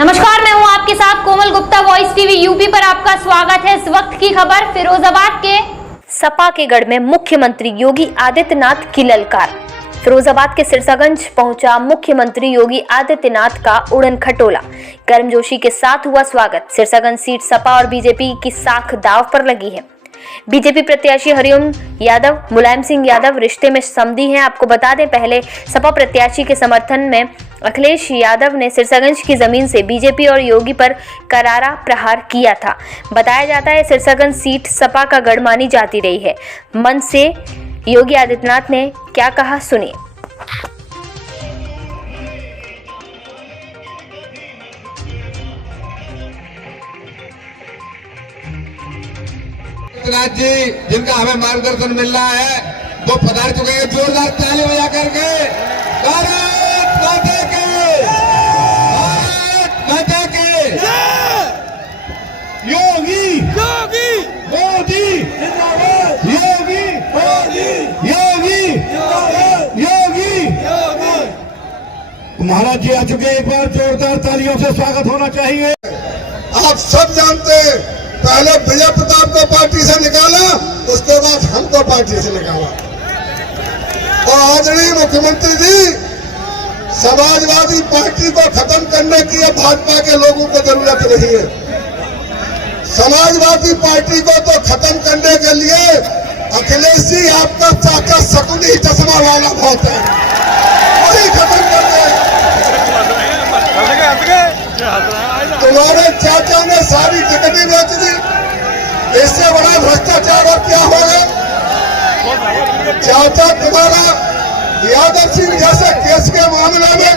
नमस्कार, मैं हूं आपके साथ कोमल गुप्ता। वॉइस टीवी यूपी पर आपका स्वागत है। इस वक्त की खबर फिरोजाबाद के सपा के गढ़ में मुख्यमंत्री योगी आदित्यनाथ की ललकार। फिरोजाबाद के सिरसागंज पहुंचा मुख्यमंत्री योगी आदित्यनाथ का उड़न खटोला। गर्मजोशी के साथ हुआ स्वागत। सिरसागंज सीट सपा और बीजेपी की साख दांव पर लगी है। बीजेपी प्रत्याशी हरिओम यादव मुलायम सिंह यादव रिश्ते में समधी हैं। आपको बता दें, पहले सपा प्रत्याशी के समर्थन में अखिलेश यादव ने सिरसागंज की जमीन से बीजेपी और योगी पर करारा प्रहार किया था। बताया जाता है सिरसागंज सीट सपा का गढ़ मानी जाती रही है। मंच से योगी आदित्यनाथ ने क्या कहा, सुनिए। आदित्यनाथ जी, जिनका हमें मार्गदर्शन मिल रहा है, वो पधार चुके हैं। जोरदार ताली बजा करके भारत माता के, भारत माता के योगी योगी मोदी जिंदाबाद, योगी मोदी योगी योगी योगी। महाराज जी आ चुके हैं। एक बार जोरदार तालियों से स्वागत होना चाहिए। आप सब जानते हैं, पहले विजय प्रताप को पार्टी से निकाला, उसके बाद हमको पार्टी से निकाला। और आदरणीय मुख्यमंत्री जी, समाजवादी पार्टी को खत्म करने की अब भाजपा के लोगों को जरूरत नहीं है। समाजवादी पार्टी को तो खत्म करने के लिए अखिलेश जी, आपका चाचा शकुनी चश्मा वाला बहुत है, वही खत्म कर दे। तुम्हारे चाचा ने सारी टिकटें बेच दी, इससे बड़ा भ्रष्टाचार और क्या होगा। चाचा तुम्हारा यादव सिंह जैसे केस के मामले में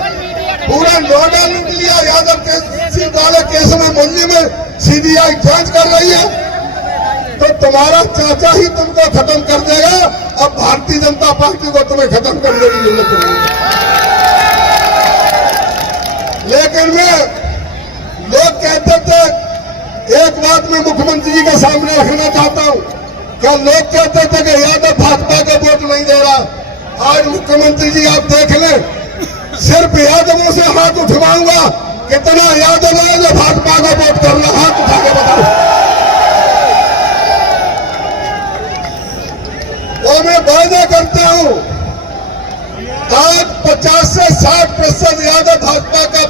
पूरा नोडा लूट लिया। यादव के सिंह वाले केस में मुंबई में सीबीआई जांच कर रही है, तो तुम्हारा चाचा ही तुमको खत्म कर देगा। अब भारतीय जनता पार्टी को तुम्हें खत्म करने की जरूरत नहीं है। लेकिन मैं लोग कहते थे, एक बात मैं मुख्यमंत्री जी के सामने रखना चाहता हूं, क्या लोग कहते थे कि यादव भाजपा का वोट नहीं दे रहा। आज मुख्यमंत्री जी आप देख लें, सिर्फ यादवों से हाथ उठवाऊंगा, कितना यादव है जो भाजपा का वोट कर रहा, हाथ उठा के बताओ। और मैं वादा करता हूं, आज 50 से 60% यादव भाजपा का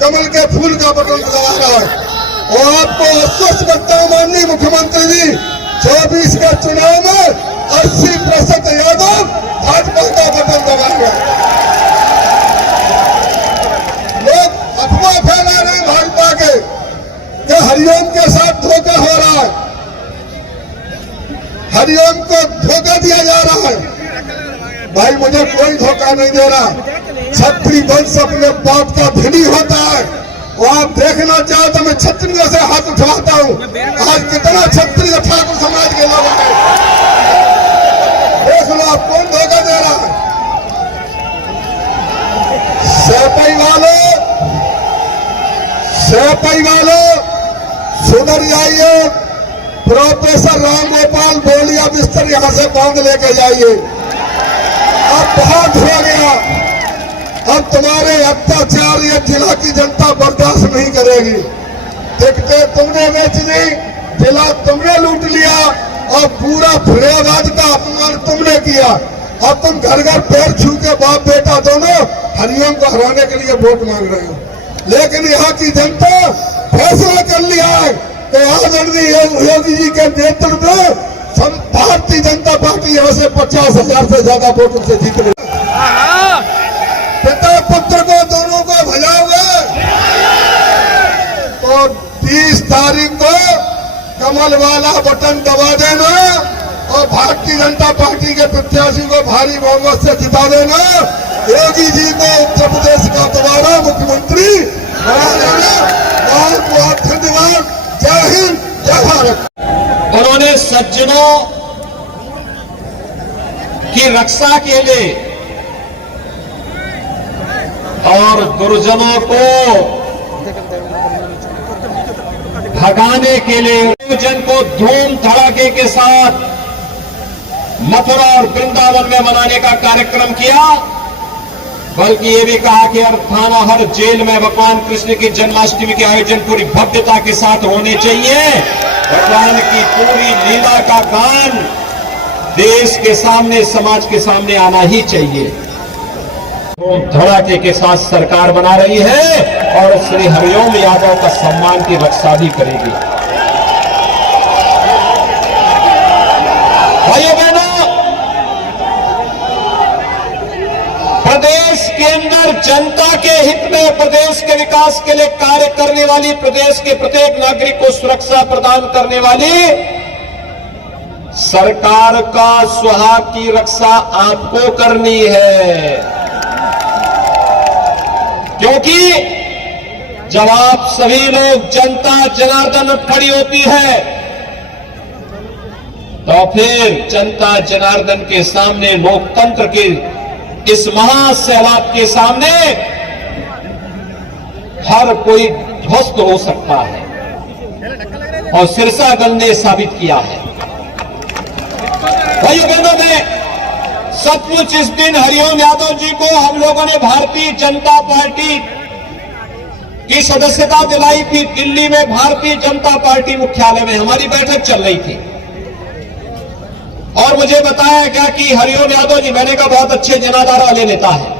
कमल के फूल का बटन दबा रहा है। और आपको आश्वस्त करता हूं माननीय मुख्यमंत्री जी, 24 के चुनाव में 80% यादव भाजपा का बटन दबाएंगे। लोग अफवाह फैला रहे हैं भाजपा के कि हरिओम के साथ धोखा हो रहा है, हरिओम को धोखा दिया जा रहा है। भाई, मुझे कोई धोखा नहीं दे रहा। छत्री वंश अपने बाप का धनी होता है। वो आप देखना चाहो तो मैं छत्रियों से हाथ उठवाता हूँ। आज कितना छत्री ठाकुर समाज के लोग हैं, देख लो आप कौन धोखा दे रहा है। सेपई वालों सुधर जाइए। प्रोफेसर राम गोपाल बोलिया बिस्तर यहां से बांध लेके जाइए। अब बहुत हो गया। अब तुम्हारे अत्याचार ये जिला की जनता बर्दाश्त नहीं करेगी। टिकटें तुमने बेच दी, जिला तुमने लूट लिया, और पूरा फिरोजाबाद का अपमान तुमने किया। अब तुम घर घर पैर छू के बाप बेटा दोनों हरिओम को हराने के लिए वोट मांग रहे हो। लेकिन यहाँ की जनता फैसला कर लिया है कि आदरणीय योगी जी के नेतृत्व में भारतीय जनता पार्टी यहाँ से 50,000 से ज्यादा वोटों से जीत रही। पिता पुत्र को दोनों को भजाओगे तो 30 तारीख को कमल वाला बटन दबा देना और भारतीय जनता पार्टी के प्रत्याशी को भारी बहुमत से जिता देना। योगी जी को उत्तर प्रदेश का दोबारा मुख्यमंत्री बना देना। बहुत बहुत धन्यवाद। जय हिंद, जय भारत। उन्होंने सज्जनों की रक्षा के लिए और दुर्जनों को भगाने के लिए जन को धूम धड़ाके के साथ मथुरा और वृंदावन में मनाने का कार्यक्रम किया। बल्कि ये भी कहा कि हर थाना हर जेल में भगवान कृष्ण की जन्माष्टमी के आयोजन पूरी भव्यता के साथ होने चाहिए। भगवान की पूरी लीला का गान देश के सामने समाज के सामने आना ही चाहिए। धड़ाके के साथ सरकार बना रही है और श्री हरिओम यादव का सम्मान की रक्षा भी करेगी। भाइयों बहनों, प्रदेश के अंदर जनता के हित में प्रदेश के विकास के लिए कार्य करने वाली, प्रदेश के प्रत्येक नागरिक को सुरक्षा प्रदान करने वाली सरकार का सुहाग की रक्षा आपको करनी है। क्योंकि जब आप सभी लोग जनता जनार्दन उठ खड़ी होती है तो फिर जनता जनार्दन के सामने, लोकतंत्र के इस महासैलाब के सामने हर कोई ध्वस्त हो सकता है और सिरसागंज ने साबित किया है। भाइयों बहनों, में सचमुच इस दिन हरिओम यादव जी को हम लोगों ने भारतीय जनता पार्टी की सदस्यता दिलाई थी। दिल्ली में भारतीय जनता पार्टी मुख्यालय में हमारी बैठक चल रही थी और मुझे बताया गया कि हरिओम यादव जी, मैंने कहा बहुत अच्छे जनाधार वाले नेता है,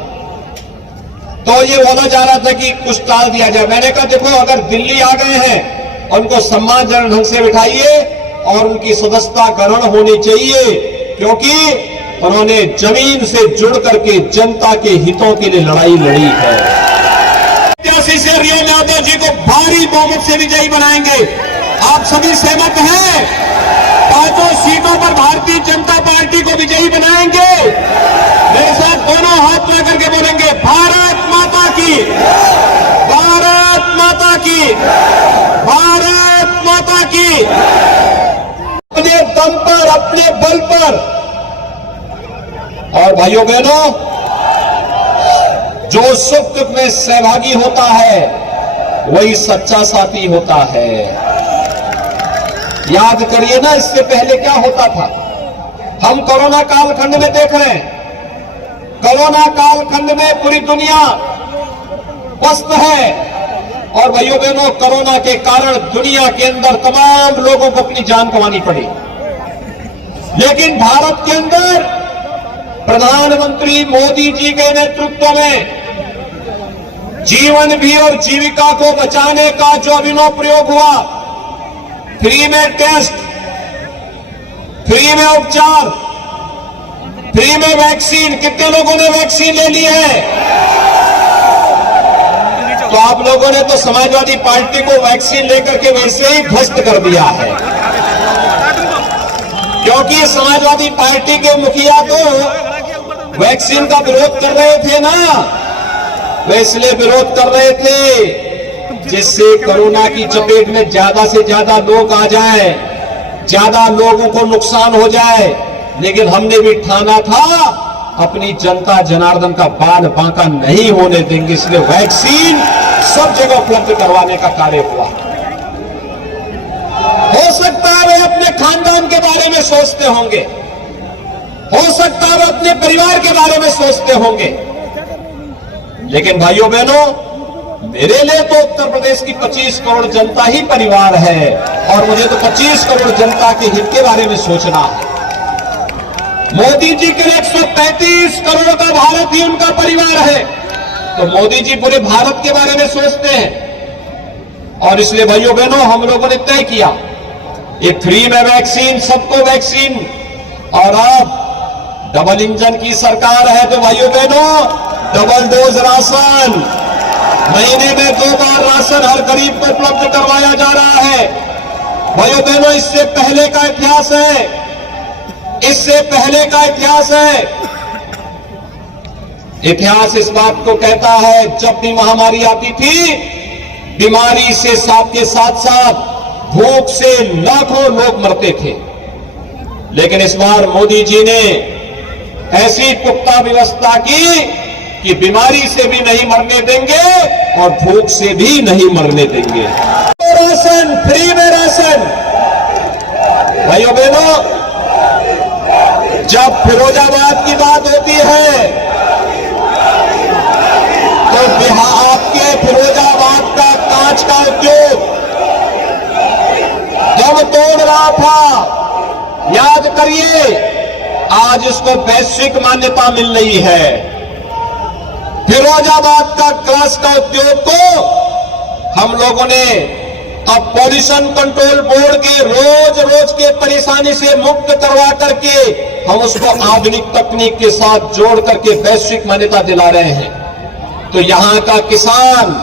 तो ये बोला जा रहा था कि कुछ टाल दिया जाए। मैंने कहा देखो, अगर दिल्ली आ गए हैं उनको सम्मानजनक ढंग से बिठाइए और उनकी सदस्यता ग्रहण होनी चाहिए, क्योंकि उन्होंने जमीन से जुड़ करके जनता के हितों के लिए लड़ाई लड़ी है। 87 से हरिओम यादव जी को भारी बहुमत से विजयी बनाएंगे। आप सभी सहमत हैं? 5 सीटों पर भारतीय जनता पार्टी को विजयी बनाएंगे। मेरे साथ दोनों हाथ लेकर के बोलेंगे, भारत माता की, भारत माता की, भारत माता की। अपने दम पर, अपने बल पर। और भाइयों बहनों, जो सुख दुख में सहभागी होता है वही सच्चा साथी होता है। याद करिए ना, इससे पहले क्या होता था। हम कोरोना कालखंड में देख रहे हैं, कोरोना कालखंड में पूरी दुनिया व्यस्त है और भाइयों बहनों, कोरोना के कारण दुनिया के अंदर तमाम लोगों को अपनी जान गंवानी पड़ी। लेकिन भारत के अंदर प्रधानमंत्री मोदी जी के नेतृत्व में जीवन भी और जीविका को बचाने का जो अभिनव प्रयोग हुआ, फ्री में टेस्ट, फ्री में उपचार, फ्री में वैक्सीन। कितने लोगों ने वैक्सीन ले ली है? तो आप लोगों ने तो समाजवादी पार्टी को वैक्सीन लेकर के वैसे ही ध्वस्त कर दिया है, क्योंकि समाजवादी पार्टी के मुखिया तो वैक्सीन का विरोध कर रहे थे ना, वे इसलिए विरोध कर रहे थे जिससे कोरोना की चपेट में ज्यादा से ज्यादा लोग आ जाए, ज्यादा लोगों को नुकसान हो जाए। लेकिन हमने भी ठाना था अपनी जनता जनार्दन का बाल बांका नहीं होने देंगे, इसलिए वैक्सीन सब जगह उपलब्ध करवाने का कार्य हुआ। हो सकता है वे अपने खानदान के बारे में सोचते होंगे, हो सकता है वे अपने परिवार के बारे में सोचते होंगे, लेकिन भाइयों बहनों, मेरे लिए तो उत्तर प्रदेश की 25 करोड़ जनता ही परिवार है और मुझे तो 25 करोड़ जनता के हित के बारे में सोचना है। मोदी जी के लिए 135 करोड़ का भारत ही उनका परिवार है, तो मोदी जी पूरे भारत के बारे में सोचते हैं। और इसलिए भाइयों बहनों, हम लोगों ने तय किया ये फ्री में वैक्सीन, सबको वैक्सीन, और अब डबल इंजन की सरकार है तो भाइयों बहनों डबल डोज राशन, महीने में 2 बार राशन हर गरीब को उपलब्ध करवाया जा रहा है। भाइयों बहनों, इससे पहले का इतिहास है, इससे पहले का इतिहास है। इतिहास इस बात को कहता है, जब भी महामारी आती थी, बीमारी से साथ के साथ साथ भूख से लाखों लोग मरते थे। लेकिन इस बार मोदी जी ने ऐसी पुख्ता व्यवस्था की कि बीमारी से भी नहीं मरने देंगे और भूख से भी नहीं मरने देंगे। राशन, फ्री में राशन। भाइयों बहनों, जब फिरोजाबाद की बात होती है तो बिहार आपके फिरोजाबाद का कांच का उद्योग जब तोड़ रहा था, याद करिए, आज इसको वैश्विक मान्यता मिल रही है। फिरोजाबाद का ग्लास का उद्योग को हम लोगों ने अब पॉल्यूशन कंट्रोल बोर्ड के रोज के परेशानी से मुक्त करवा करके हम उसको आधुनिक तकनीक के साथ जोड़ करके वैश्विक मान्यता दिला रहे हैं। तो यहां का किसान,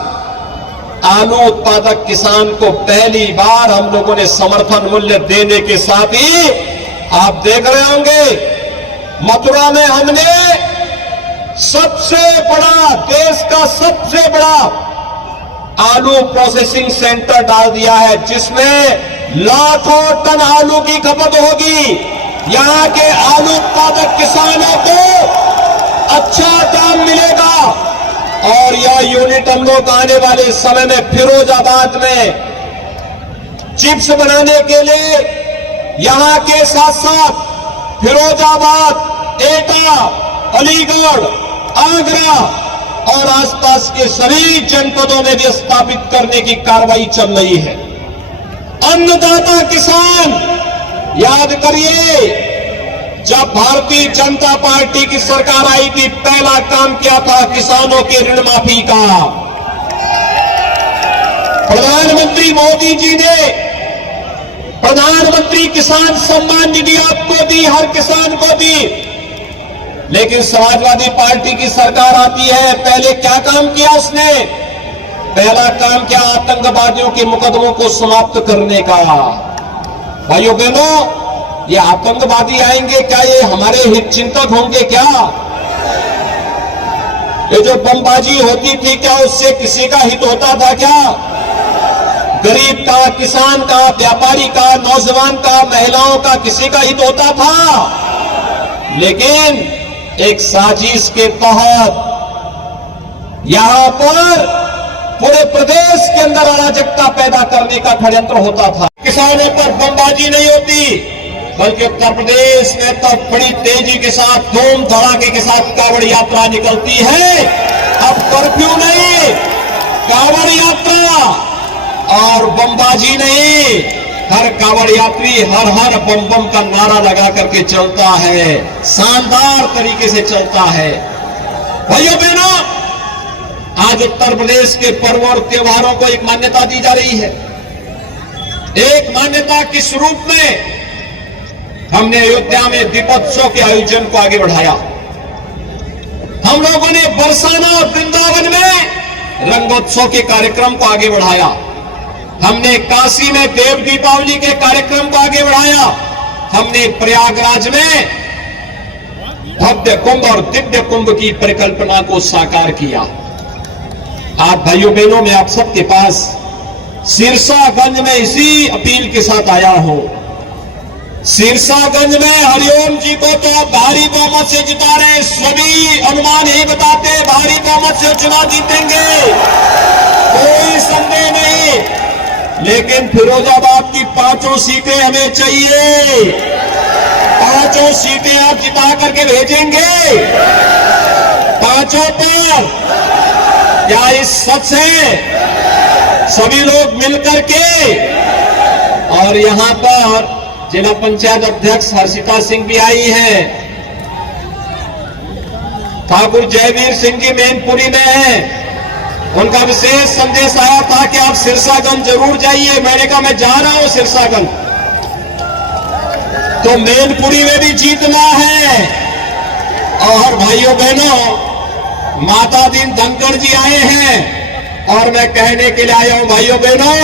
आलू उत्पादक किसान को पहली बार हम लोगों ने समर्थन मूल्य देने के साथ ही आप देख रहे होंगे मथुरा में हमने सबसे बड़ा, देश का सबसे बड़ा आलू प्रोसेसिंग सेंटर डाल दिया है, जिसमें लाखों टन आलू की खपत होगी। यहां के आलू उत्पादक किसानों को अच्छा दाम मिलेगा और यह यूनिट हम लोग आने वाले समय में फिरोजाबाद में चिप्स बनाने के लिए यहां के साथ साथ फिरोजाबाद, एटा, अलीगढ़, आगरा और आसपास के सभी जनपदों में भी स्थापित करने की कार्रवाई चल रही है। अन्नदाता किसान, याद करिए, जब भारतीय जनता पार्टी की सरकार आई थी, पहला काम किया था किसानों के ऋण माफी का। प्रधानमंत्री मोदी जी ने प्रधानमंत्री किसान सम्मान निधि आपको दी, हर किसान को दी। लेकिन समाजवादी पार्टी की सरकार आती है, पहले क्या काम किया उसने? पहला काम किया आतंकवादियों के मुकदमों को समाप्त करने का। भाइयों बहनों, ये आतंकवादी आएंगे क्या ये हमारे हित चिंतक होंगे क्या? ये जो बमबाजी होती थी क्या उससे किसी का हित होता था क्या? गरीब का, किसान का, व्यापारी का, नौजवान का, महिलाओं का किसी का हित होता था? लेकिन एक साजिश के तहत यहां पर पूरे प्रदेश के अंदर अराजकता पैदा करने का षड्यंत्र होता था। किसानों पर बमबाजी नहीं होती, बल्कि उत्तर प्रदेश में तब बड़ी तेजी के साथ, धूम धड़ाके के साथ कांवड़ यात्रा निकलती है। अब कर्फ्यू नहीं, कांवड़ यात्रा और बमबाजी नहीं। हर कांवड़ यात्री हर हर बम बम का नारा लगा करके चलता है, शानदार तरीके से चलता है। भाइयों बहनों, आज उत्तर प्रदेश के पर्व और त्योहारों को एक मान्यता दी जा रही है। एक मान्यता किस रूप में? हमने अयोध्या में दीपोत्सव के आयोजन को आगे बढ़ाया। हम लोगों ने बरसाना और वृंदावन में रंगोत्सव के कार्यक्रम को आगे बढ़ाया। हमने काशी में देव दीपावली के कार्यक्रम को आगे बढ़ाया। हमने प्रयागराज में भव्य कुंभ और दिव्य कुंभ की परिकल्पना को साकार किया। आज भाइयों बहनों, मैं आप सबके पास सिरसागंज में इसी अपील के साथ आया हूं। सिरसागंज में हरिओम जी को तो भारी बहुमत से जिता रहे, सभी अनुमान ही बताते भारी बहुमत से चुनाव जीतेंगे, कोई संदेह नहीं। लेकिन फिरोजाबाद की 5 सीटें हमें चाहिए। 5 सीटें आप जिता करके भेजेंगे 5 पर। क्या इस सच से सभी लोग मिलकर के, और यहां पर जिला पंचायत अध्यक्ष हर्षिता सिंह भी आई हैं, ठाकुर जयवीर सिंह जी मैनपुरी में हैं। उनका विशेष संदेश आया था कि आप सिरसागंज जरूर जाइए। मैंने कहा मैं जा रहा हूं सिरसागंज, तो मैनपुरी में भी जीतना है। और भाइयों बहनों, माता दीन धनखड़ जी आए हैं और मैं कहने के लिए आया हूं, भाइयों बहनों,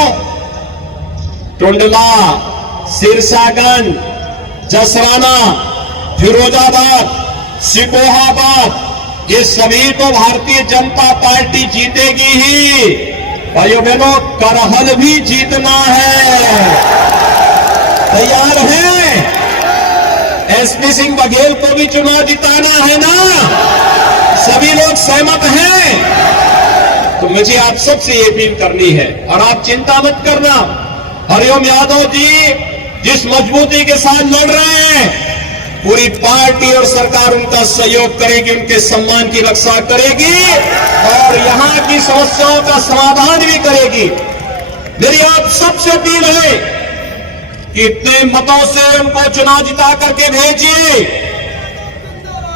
टुंडला, सिरसागंज, जसराना, फिरोजाबाद, सिकोहाबाद, ये सभी तो भारतीय जनता पार्टी जीतेगी ही। भाइयों बहनों, करहल भी जीतना है। तैयार हैं? एसपी सिंह बघेल को भी चुनाव जिताना है ना? सभी लोग सहमत हैं? तो मुझे आप सबसे ये अपील करनी है, और आप चिंता मत करना। हरिओम यादव जी जिस मजबूती के साथ लड़ रहे हैं, पूरी पार्टी और सरकार उनका सहयोग करेगी, उनके सम्मान की रक्षा करेगी और यहां की समस्याओं का समाधान भी करेगी। मेरी आप सबसे अपील है कि इतने मतों से उनको चुनाव जिता करके भेजिए